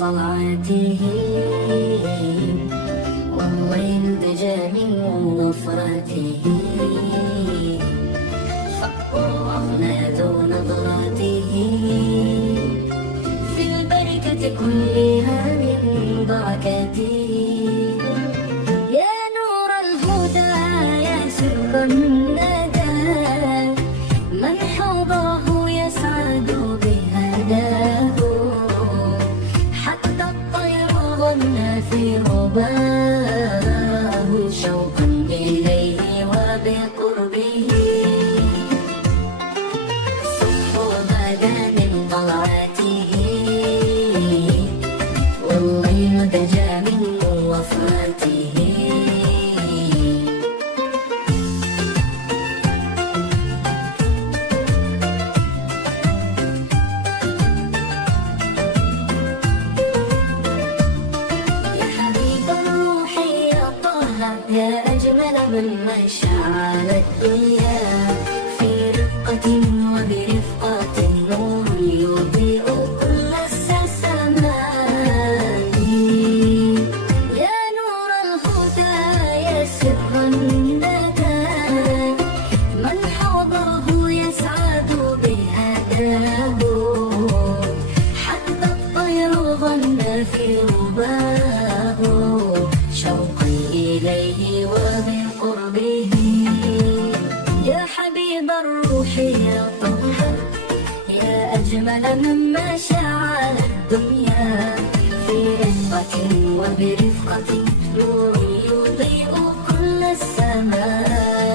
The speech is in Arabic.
طلعته، والليل دجى من وفرته، فقررنا ذو نظراته، في البركة كلها من بركاته. يا نور الهدى يا سر الندى، من حوضه يسعد بهداه، حتى الطير ظن في رباه، شوقا إليه وبقربه. صفو بدا من طلعته، والليل دجى من وفاته. يا أجمل من مشى على الدنيا، في رقة وبرفقة، نور يضيء كل السماء. يا نور الهدى يا سر الندى، من حوضه يسعد بهداه، حتى الطير ظن في رباه، شوقا إليه وبقربه. يا حبيب الروح يا طه، يا أجمل مما شاع الدنيا، في رفقة وبرفقة، نور يضيء كل السماء.